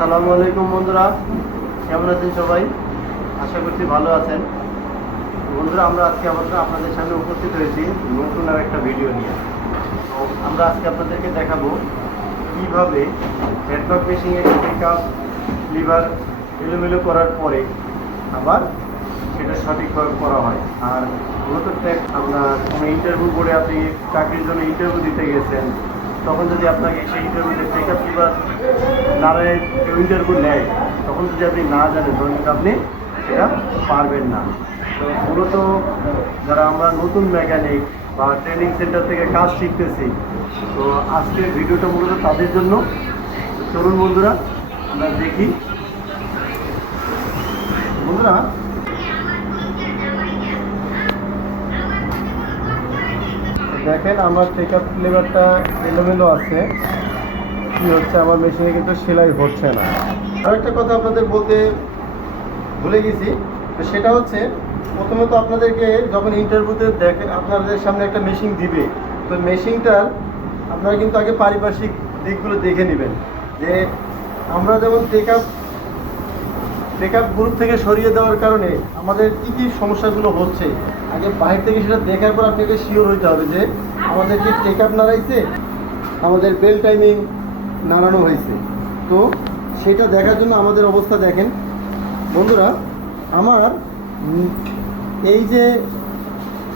আসসালামু আলাইকুম বন্ধুরা, কেমন আছেন সবাই? আশা করছি ভালো আছেন। বন্ধুরা, আমরা আজকে আপনাদের সামনে উপস্থিত হয়েছি নতুন আর একটা ভিডিও নিয়ে। তো আমরা আজকে আপনাদেরকে দেখাবো কীভাবে হেডলক মেশিনের পিকআপ লিভার এলোমেলো করার পরে আবার সেটা সঠিকভাবে করা হয়। আর মূলত আমরা কোনো ইন্টারভিউ করে আপনি চাকরির জন্য ইন্টারভিউ দিতে গেছেন, তখন যদি আপনাকে সেই ইন্টারভিউতে পিকআপ লিভার নাড়ায় কেউ ইন্টারভিউ নেয়, তখন যদি আপনি না জানেন তখন কিন্তু আপনি সেটা পারবেন না। তো মূলত যারা আমরা নতুন মেকানিক বা ট্রেনিং সেন্টার থেকে কাজ শিখতেছি, তো আজকের ভিডিওটা মূলত তাদের জন্য। চলুন বন্ধুরা আমরা দেখি। বন্ধুরা, দেখেন আমার পিকআপ লিভারটা এলোমেলো আছে। কি হচ্ছে, আমার মেশিনে কিন্তু সেলাই হচ্ছে না। আর একটা কথা আপনাদের বলতে ভুলে গেছি, তো সেটা হচ্ছে প্রথমত আপনাদেরকে যখন ইন্টারভিউতে দেখে আপনাদের সামনে একটা মেশিন দিবে, তো মেশিনটার আপনারা কিন্তু আগে পারিপার্শ্বিক দিকগুলো দেখে নেবেন। যে আমরা যেমন পিকআপ গ্রুপ থেকে সরিয়ে দেওয়ার কারণে আমাদের কী কী সমস্যাগুলো হচ্ছে, আগে বাইরে থেকে সেটা দেখার পর আপনাকে শিওর হইতে হবে যে আমাদের কি পিকআপ নাড়াইছে, আমাদের বেল টাইমিং নাড়ানো হয়েছে। তো সেটা দেখার জন্য আমাদের অবস্থা দেখেন বন্ধুরা। আমার এই যে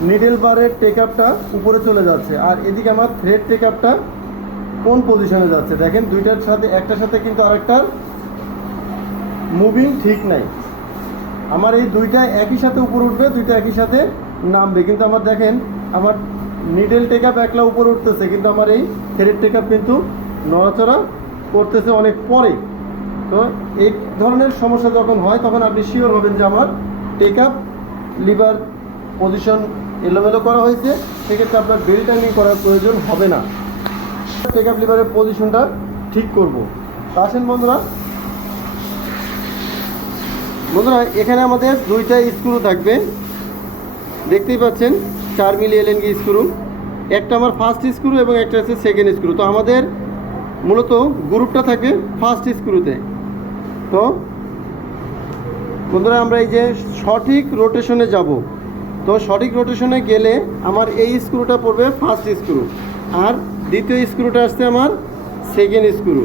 নিডেল বারের টেকআপটা উপরে চলে যাচ্ছে, আর এদিকে আমার থ্রেড টেকআপটা কোন পজিশনে যাচ্ছে দেখেন। দুইটার সাথে একটার সাথে কিন্তু আরেকটার মুভিং ঠিক নাই। আমার এই দুইটা একই সাথে উপরে উঠবে, দুইটা একই সাথে নামবে, কিন্তু আমার দেখেন আমার নিডেল টেকআপ একলা উপরে উঠতেছে, কিন্তু আমার এই থ্রেড টেকআপ কিন্তু নড়াচড়া করতেছে অনেক পরে। তো এই ধরনের সমস্যা যখন হয় তখন আপনি শিওর হবেন যে আমার টেকআপ লিভার পজিশন এলোমেলো করা হয়েছে। সেক্ষেত্রে আপনার বেল্ট টাইমিং করার প্রয়োজন হবে না। টেকআপ লিভারের পজিশনটা ঠিক করব। আসেন বন্ধুরা, এখানে আমাদের দুইটা স্ক্রু থাকবে, দেখতেই পাচ্ছেন 4 মিলি এলএনগি স্ক্রু। একটা আমার ফার্স্ট স্ক্রু এবং একটা হচ্ছে সেকেন্ড স্ক্রু। তো আমাদের মূলত গ্রুপটা থাকবে ফার্স্ট স্ক্রুতে। তো বন্ধুরা, আমরা এই যে সঠিক রোটেশনে যাব, তো সঠিক রোটেশনে গেলে আমার এই স্ক্রুটা পড়বে ফার্স্ট স্ক্রু, আর দ্বিতীয় স্ক্রুটা আসছে আমার সেকেন্ড স্ক্রু।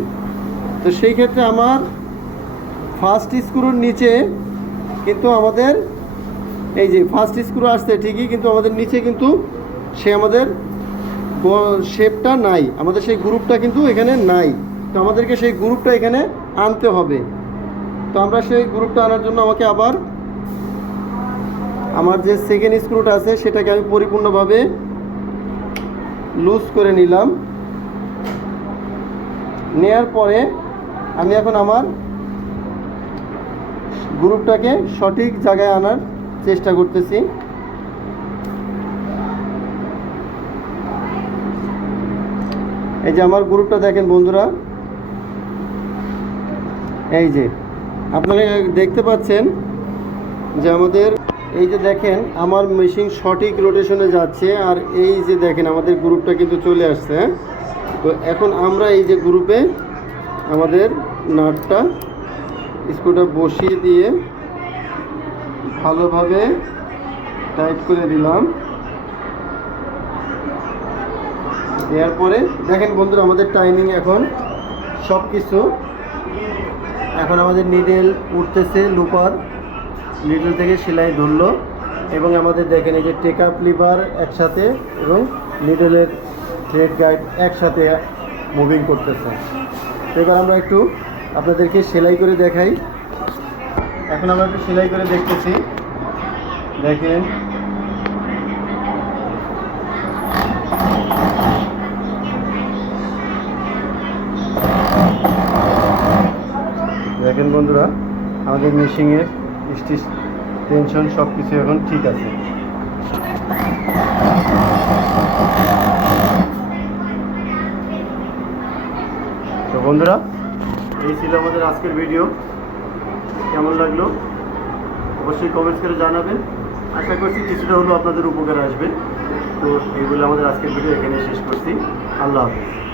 তো সেই ক্ষেত্রে আমার ফার্স্ট স্ক্রুর নিচে কিন্তু আমাদের এই যে ফার্স্ট স্ক্রু আসছে ঠিকই, কিন্তু আমাদের নিচে কিন্তু সে আমাদের শেপটা নাই, আমাদের সেই গ্রুপটা কিন্তু এখানে নাই। তো আমাদেরকে সেই গ্রুপটা এখানে আনতে হবে। তো আমরা সেই গ্রুপটা আনার জন্য আমাকে আবার আমার যে সেকেন্ড স্ক্রুটা আছে সেটাকে আমি পরিপূর্ণভাবে লুজ করে নিলাম। নেয়ার পরে আমি এখন আমার গ্রুপটাকে সঠিক জায়গায় আনার চেষ্টা করতেছি। এই যে আমার গ্রুপটা দেখেন বন্ধুরা, এই যে আপনারা দেখতে পাচ্ছেন যে আমাদের এই যে দেখেন আমার মেশিন সঠিক রোটেশনে যাচ্ছে, আর এই যে দেখেন আমাদের গ্রুপটা কিন্তু চলে আসছে। তো এখন আমরা এই যে গ্রুপে আমাদের নাটটা স্ক্রুটা বসিয়ে দিয়ে ভালোভাবে টাইট করে দিলাম। দেওয়ার পরে দেখেন বন্ধুরা, আমাদের টাইমিং এখন সব কিছু, এখন আমাদের নিডেল উঠতেছে, লুপার নিডেল থেকে সেলাই ধরলো, এবং আমাদের দেখেন এই যে টেকআপ লিভার একসাথে এবং নিডেলের থ্রেড গাইড একসাথে মুভিং করতেছে। তো এবার আমরা একটু আপনাদেরকে সেলাই করে দেখাই। এখন আমরা একটু সেলাই করে দেখতেছি, দেখেন দেখেন বন্ধুরা, আমাদের মেশিনের স্টিচ টেনশন সব কিছু এখন ঠিক আছে। তো বন্ধুরা, এই ছিল আমাদের আজকের ভিডিও। কেমন লাগলো অবশ্যই কমেন্টস করে জানাবেন। আশা করছি কিছুটা হলেও আপনাদের উপকার আসবে। তো এইগুলো আমাদের আজকের ভিডিও এখানে শেষ করছি। আল্লাহ হাফেজ।